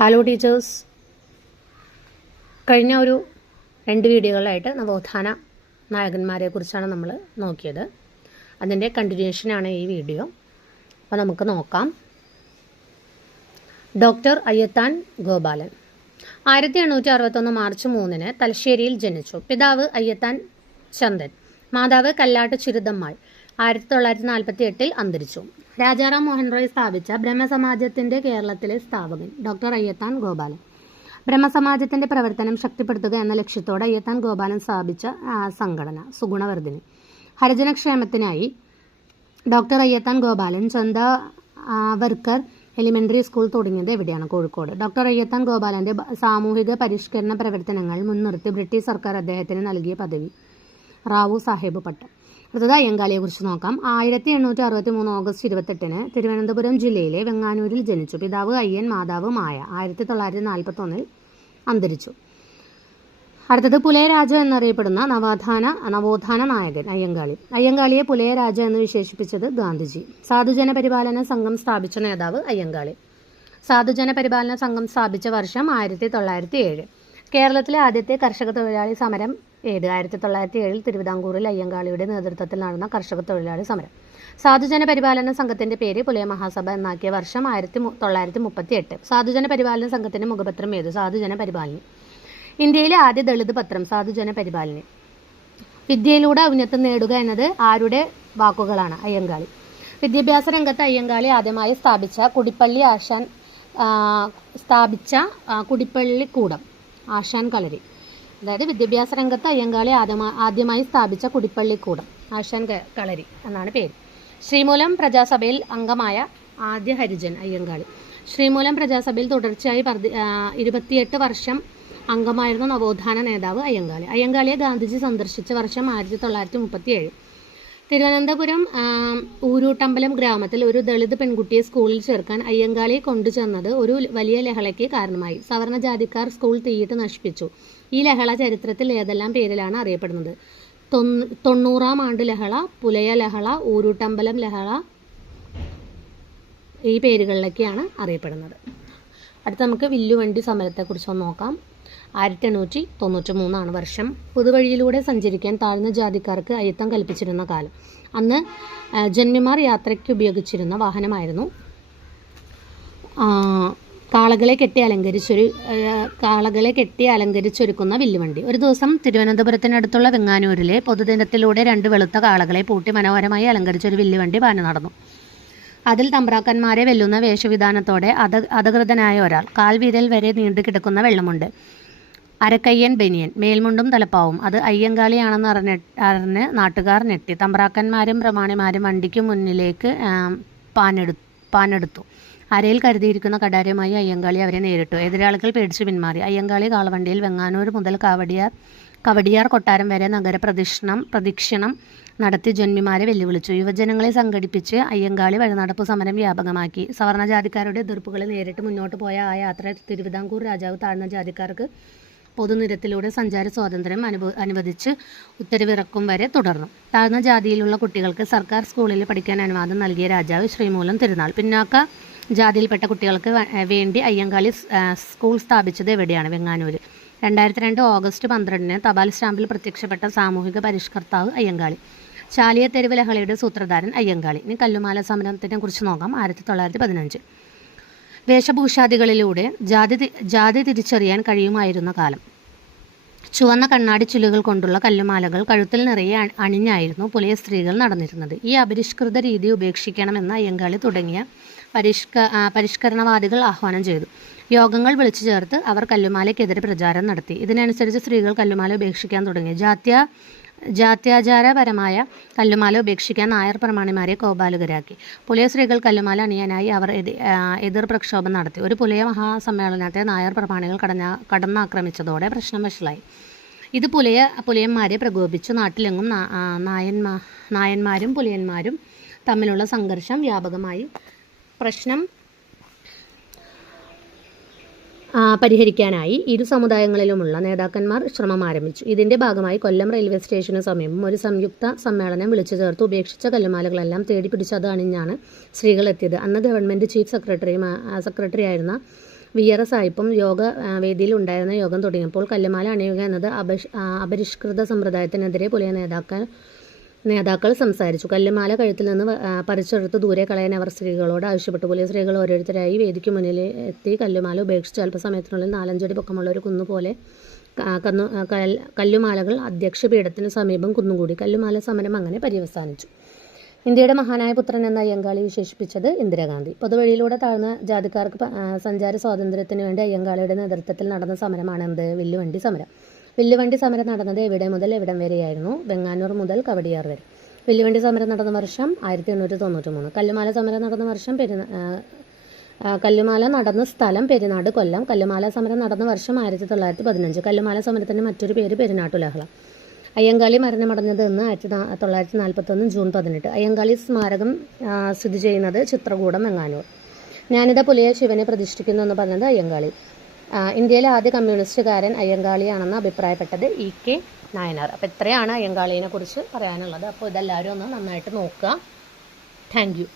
Hello teachers, കഴിഞ്ഞ ഒരു 2 വീഡിയോകളായിട്ട് നവോത്ഥാന നായകന്മാരെ കുറിച്ചാണ് നമ്മൾ നോക്കിയത്. അതിൻ്റെ കണ്ടിന്യൂഷനാണ് ഈ വീഡിയോ. അപ്പോൾ നമുക്ക് നോക്കാം. ഡോക്ടർ അയ്യത്താൻ ഗോപാലൻ 1861 മാർച്ച് 3 തലശ്ശേരിയിൽ ജനിച്ചു. പിതാവ് അയ്യത്താൻ ചന്ദൻ, മാതാവ് കല്ലാട്ട് ചിരുതമ്മാൾ. 1948 അന്തരിച്ചു. രാജാറാം മോഹൻ റോയ് സ്ഥാപിച്ച ബ്രഹ്മസമാജത്തിൻ്റെ കേരളത്തിലെ സ്ഥാപകൻ ഡോക്ടർ അയ്യത്താൻ ഗോപാലൻ. ബ്രഹ്മസമാജത്തിൻ്റെ പ്രവർത്തനം ശക്തിപ്പെടുത്തുക എന്ന ലക്ഷ്യത്തോടെ അയ്യത്താൻ ഗോപാലൻ സ്ഥാപിച്ച സംഘടന സുഗുണവർദ്ധിനി. ഹരിജനക്ഷേമത്തിനായി doctor Ayyathan Gopalan Chandavarkar elementary school തുടങ്ങിയത് എവിടെയാണ്? കോഴിക്കോട്. ഡോക്ടർ അയ്യത്താൻ ഗോപാലൻ്റെ സാമൂഹിക പരിഷ്കരണ പ്രവർത്തനങ്ങൾ മുൻനിർത്തി ബ്രിട്ടീഷ് സർക്കാർ അദ്ദേഹത്തിന് നൽകിയ പദവി റാവു സാഹേബ് പട്ടം. അടുത്തത് അയ്യങ്കാളിയെക്കുറിച്ച് നോക്കാം. 1863 ഓഗസ്റ്റ് 28 തിരുവനന്തപുരം ജില്ലയിലെ വെങ്ങാനൂരിൽ ജനിച്ചു. പിതാവ് അയ്യൻ, മാതാവ് മായ. 1941 അന്തരിച്ചു. അടുത്തത് പുലയരാജ എന്നറിയപ്പെടുന്ന നവോത്ഥാന നായകൻ അയ്യങ്കാളി. അയ്യങ്കാളിയെ പുലയരാജ എന്ന് വിശേഷിപ്പിച്ചത് ഗാന്ധിജി. സാധുജന പരിപാലന സംഘം സ്ഥാപിച്ച നേതാവ് അയ്യങ്കാളി. സാധുജന പരിപാലന സംഘം സ്ഥാപിച്ച വർഷം 1907. കേരളത്തിലെ ആദ്യത്തെ കർഷക തൊഴിലാളി സമരം ഏത്? 1907 തിരുവിതാംകൂറിൽ അയ്യങ്കാളിയുടെ നേതൃത്വത്തിൽ നടന്ന കർഷക തൊഴിലാളി സമരം. സാധുജന പരിപാലന സംഘത്തിന്റെ പേര് പുലയ മഹാസഭ എന്നാക്കിയ വർഷം 1938. സാധുജന പരിപാലന സംഘത്തിന്റെ മുഖപത്രം ഏത്? സാധുജന പരിപാലനി. ഇന്ത്യയിലെ ആദ്യ ദളിത് പത്രം സാധുജന പരിപാലനി. വിദ്യയിലൂടെ ഔന്നത്യം നേടുക എന്നത് ആരുടെ വാക്കുകളാണ്? അയ്യങ്കാളി. വിദ്യാഭ്യാസ രംഗത്ത് അയ്യങ്കാളി ആദ്യമായി സ്ഥാപിച്ച കുടിപ്പള്ളിക്കൂടം ആശാൻ കളരി. അതായത് വിദ്യാഭ്യാസ രംഗത്ത് അയ്യങ്കാളി ആദ്യമായി സ്ഥാപിച്ച കുടിപ്പള്ളിക്കൂടം ആശാൻ കളരി എന്നാണ് പേര്. ശ്രീമൂലം പ്രജാസഭയിൽ അംഗമായ ആദ്യ ഹരിജൻ അയ്യങ്കാളി. ശ്രീമൂലം പ്രജാസഭയിൽ തുടർച്ചയായി 28 വർഷം അംഗമായിരുന്ന നവോത്ഥാന നേതാവ് അയ്യങ്കാളി. അയ്യങ്കാളിയെ ഗാന്ധിജി സന്ദർശിച്ച വർഷം 1937. തിരുവനന്തപുരം ഊരൂട്ടമ്പലം ഗ്രാമത്തിൽ ഒരു ദളിത് പെൺകുട്ടിയെ സ്കൂളിൽ ചേർക്കാൻ അയ്യങ്കാളിയെ കൊണ്ടുചെന്നത് ഒരു വലിയ ലഹളയ്ക്ക് കാരണമായി. സവർണ ജാതിക്കാർ സ്കൂൾ തീയിട്ട് നശിപ്പിച്ചു. ഈ ലഹള ചരിത്രത്തിൽ ഏതെല്ലാം പേരിലാണ് അറിയപ്പെടുന്നത്? 90-ാം ആണ്ട് ലഹള, പുലയ ലഹള, ഊരൂട്ടമ്പലം ലഹള, ഈ പേരുകളിലൊക്കെയാണ് അറിയപ്പെടുന്നത്. അടുത്ത നമുക്ക് വില്ലുവണ്ടി സമരത്തെക്കുറിച്ചൊന്ന് നോക്കാം. 1893 വർഷം. പൊതുവഴിയിലൂടെ സഞ്ചരിക്കാൻ താഴ്ന്ന ജാതിക്കാർക്ക് അയിത്തം കൽപ്പിച്ചിരുന്ന കാലം. അന്ന് ജന്മിമാർ യാത്രയ്ക്ക് ഉപയോഗിച്ചിരുന്ന വാഹനമായിരുന്നു കാളകളെ കെട്ടി അലങ്കരിച്ചൊരുക്കുന്ന വില്ലുവണ്ടി. ഒരു ദിവസം തിരുവനന്തപുരത്തിനടുത്തുള്ള വെങ്ങാനൂരിലെ പൊതുദിനത്തിലൂടെ 2 വെളുത്ത കാളകളെ പൂട്ടി മനോഹരമായി അലങ്കരിച്ചൊരു വില്ലുവണ്ടി പാഞ്ഞു നടന്നു. അതിൽ തമ്പ്രാക്കന്മാരെ വെല്ലുന്ന വേഷവിധാനത്തോടെ അധകൃതനായ ഒരാൾ. കാൽവിരൽ വരെ നീണ്ടു കിടക്കുന്ന വെള്ളമുണ്ട്, അരക്കയ്യൻ ബനിയൻ, മേൽമുണ്ടും തലപ്പാവും. അത് അയ്യങ്കാളിയാണെന്ന് അറിഞ്ഞ് നാട്ടുകാർ ഞെട്ടി. തമ്പ്രാക്കന്മാരും പ്രമാണിമാരും വണ്ടിക്ക് മുന്നിലേക്ക് പാഞ്ഞെടുത്തു. അരയിൽ കരുതിയിരിക്കുന്ന കടാരയുമായി അയ്യങ്കാളി അവരെ നേരിട്ടു. എതിരാളികൾ പേടിച്ചു പിന്മാറി. അയ്യങ്കാളി കാളവണ്ടിയിൽ വെങ്ങാനൂർ മുതൽ കവടിയാർ കൊട്ടാരം വരെ നഗര പ്രദക്ഷിണം നടത്തി ജന്മിമാരെ വെല്ലുവിളിച്ചു. യുവജനങ്ങളെ സംഘടിപ്പിച്ച് അയ്യങ്കാളി വഴിനടപ്പ് സമരം വ്യാപകമാക്കി. സവർണ ജാതിക്കാരുടെ എതിർപ്പുകളെ നേരിട്ട് മുന്നോട്ട് പോയ ആ യാത്ര തിരുവിതാംകൂർ രാജാവ് താഴ്ന്ന ജാതിക്കാർക്ക് പൊതുനിരത്തിലൂടെ സഞ്ചാര സ്വാതന്ത്ര്യം അനുവദിച്ച് ഉത്തരവിറക്കും വരെ തുടർന്നു. താഴ്ന്ന ജാതിയിലുള്ള കുട്ടികൾക്ക് സർക്കാർ സ്കൂളിൽ പഠിക്കാൻ അനുവാദം നൽകിയ രാജാവ് ശ്രീമൂലം തിരുനാൾ. പിന്നാക്ക ജാതിയിൽപ്പെട്ട കുട്ടികൾക്ക് വേണ്ടി അയ്യങ്കാളി സ്കൂൾ സ്ഥാപിച്ചത് എവിടെയാണ്? വെങ്ങാനൂര്. 2002 ഓഗസ്റ്റ് 12 തപാൽ സ്റ്റാമ്പിൽ പ്രത്യക്ഷപ്പെട്ട സാമൂഹിക പരിഷ്കർത്താവ് അയ്യങ്കാളി. ചാലിയത്തെരുവ് ലഹളയുടെ സൂത്രധാരൻ അയ്യങ്കാളി. ഇനി കല്ലുമാല സമരത്തിനെ കുറിച്ച് നോക്കാം. 1915. വേഷഭൂഷാദികളിലൂടെ ജാതി തിരിച്ചറിയാൻ കഴിയുമായിരുന്ന കാലം. ചുവന്ന കണ്ണാടി ചില്ലുകൾ കൊണ്ടുള്ള കല്ലുമാലകൾ കഴുത്തിൽ നിറയെ അണിഞ്ഞായിരുന്നു പുലയ സ്ത്രീകൾ നടന്നിരുന്നത്. ഈ അപരിഷ്കൃത രീതി ഉപേക്ഷിക്കണമെന്ന് അയ്യങ്കാളി തുടങ്ങിയ പരിഷ്കരണവാദികൾ ആഹ്വാനം ചെയ്തു. യോഗങ്ങൾ വിളിച്ചു ചേർത്ത് അവർ കല്ലുമാലയ്ക്കെതിരെ പ്രചാരം നടത്തി. ഇതിനനുസരിച്ച് സ്ത്രീകൾ കല്ലുമാല ഉപേക്ഷിക്കാൻ തുടങ്ങി. ജാത്യാചാരപരമായ കല്ലുമാല ഉപേക്ഷിക്കാൻ നായർ പ്രമാണിമാരെ കോപാലുകരാക്കി. പുലയ സ്ത്രീകൾ കല്ലുമാല അണിയാനായി അവർ എതിർ പ്രക്ഷോഭം നടത്തി. ഒരു പുലയ മഹാസമ്മേളനത്തെ നായർ പ്രമാണികൾ കടന്നാക്രമിച്ചതോടെ പ്രശ്നം വഷളായി. ഇത് പുലയന്മാരെ പ്രകോപിച്ചു. നാട്ടിലെങ്ങും നായന്മാരും പുലയന്മാരും തമ്മിലുള്ള സംഘർഷം വ്യാപകമായി. പ്രശ്നം പരിഹരിക്കാനായി ഇരു സമുദായങ്ങളിലുമുള്ള നേതാക്കന്മാർ ശ്രമം ആരംഭിച്ചു. ഇതിന്റെ ഭാഗമായി കൊല്ലം റെയിൽവേ സ്റ്റേഷന് സമീപം ഒരു സംയുക്ത സമ്മേളനം വിളിച്ചു ചേർത്ത് ഉപേക്ഷിച്ച കല്ലുമാലകളെല്ലാം തേടി പിടിച്ച് അത് അണിഞ്ഞാണ് സ്ത്രീകൾ എത്തിയത്. അന്ന് ഗവൺമെന്റ് ചീഫ് സെക്രട്ടറിയായിരുന്ന വിയറ സായിപ്പും യോഗ വേദിയിൽ ഉണ്ടായിരുന്ന യോഗം തുടങ്ങിയപ്പോൾ കല്ലുമാല അണിയുക എന്നത് അപരിഷ്കൃത സമ്പ്രദായത്തിനെതിരെ പുതിയ നേതാക്കൾ സംസാരിച്ചു. കല്ലുമാല കഴുത്തിൽ നിന്ന് പറിച്ചെടുത്ത് ദൂരെ കളയാൻ അവർ സ്ത്രീകളോട് ആവശ്യപ്പെട്ടു. പുതിയ സ്ത്രീകൾ ഓരോരുത്തരായി വേദിക്ക് മുന്നിൽ എത്തി കല്ലുമാല ഉപേക്ഷിച്ച് അല്പസമയത്തിനുള്ളിൽ 4-5 അടി പൊക്കമുള്ള ഒരു കുന്നുപോലെ കല്ലുമാലകൾ അധ്യക്ഷപീഠത്തിന് സമീപം കുന്നുകൂടി. കല്ലുമാല സമരം അങ്ങനെ പര്യവസാനിച്ചു. ഇന്ത്യയുടെ മഹാനായ പുത്രൻ എന്ന അയ്യങ്കാളി വിശേഷിപ്പിച്ചത് ഇന്ദിരാഗാന്ധി. പൊതുവഴിയിലൂടെ താഴ്ന്ന ജാതിക്കാർക്ക് സഞ്ചാര സ്വാതന്ത്ര്യത്തിന് വേണ്ടി അയ്യങ്കാളിയുടെ നേതൃത്വത്തിൽ നടന്ന സമരമാണ് വില്ലുവണ്ടി സമരം. വില്ലുവണ്ടി സമരം നടന്നത് എവിടെ മുതൽ എവിടം വരെയായിരുന്നു? വെങ്ങാനൂർ മുതൽ കവടിയാർ വരെ. വില്ലുവണ്ടി സമരം നടന്ന വർഷം 1893. കല്ലുമാല സമരം നടന്ന വർഷം കല്ലുമാല നടന്ന സ്ഥലം പെരിനാട്, കൊല്ലം. കല്ലുമാല സമരം നടന്ന വർഷം 1915. കല്ലുമാല സമരത്തിൻ്റെ മറ്റൊരു പേര് പെരിനാട്ടുലഹള. അയ്യങ്കാളി മരണമടഞ്ഞത് എന്ന് 1941 ജൂൺ 18. അയ്യങ്കാളി സ്മാരകം സ്ഥിതി ചെയ്യുന്നത് ചിത്രകൂടം, വെങ്ങാനൂർ. ജ്ഞാനിത പുലിയെ ശിവനെ പ്രതിഷ്ഠിക്കുന്നു എന്ന് പറഞ്ഞത് അയ്യങ്കാളി. ഇന്ത്യയിലെ ആദ്യ കമ്മ്യൂണിസ്റ്റുകാരൻ അയ്യങ്കാളിയാണെന്ന് അഭിപ്രായപ്പെട്ടത് E.K. നായനാർ. അപ്പോൾ ഇത്രയാണ് അയ്യങ്കാളിയെ കുറിച്ച് പറയാനുള്ളത്. അപ്പോൾ ഇതെല്ലാവരും ഒന്ന് നന്നായിട്ട് നോക്കുക. Thank you.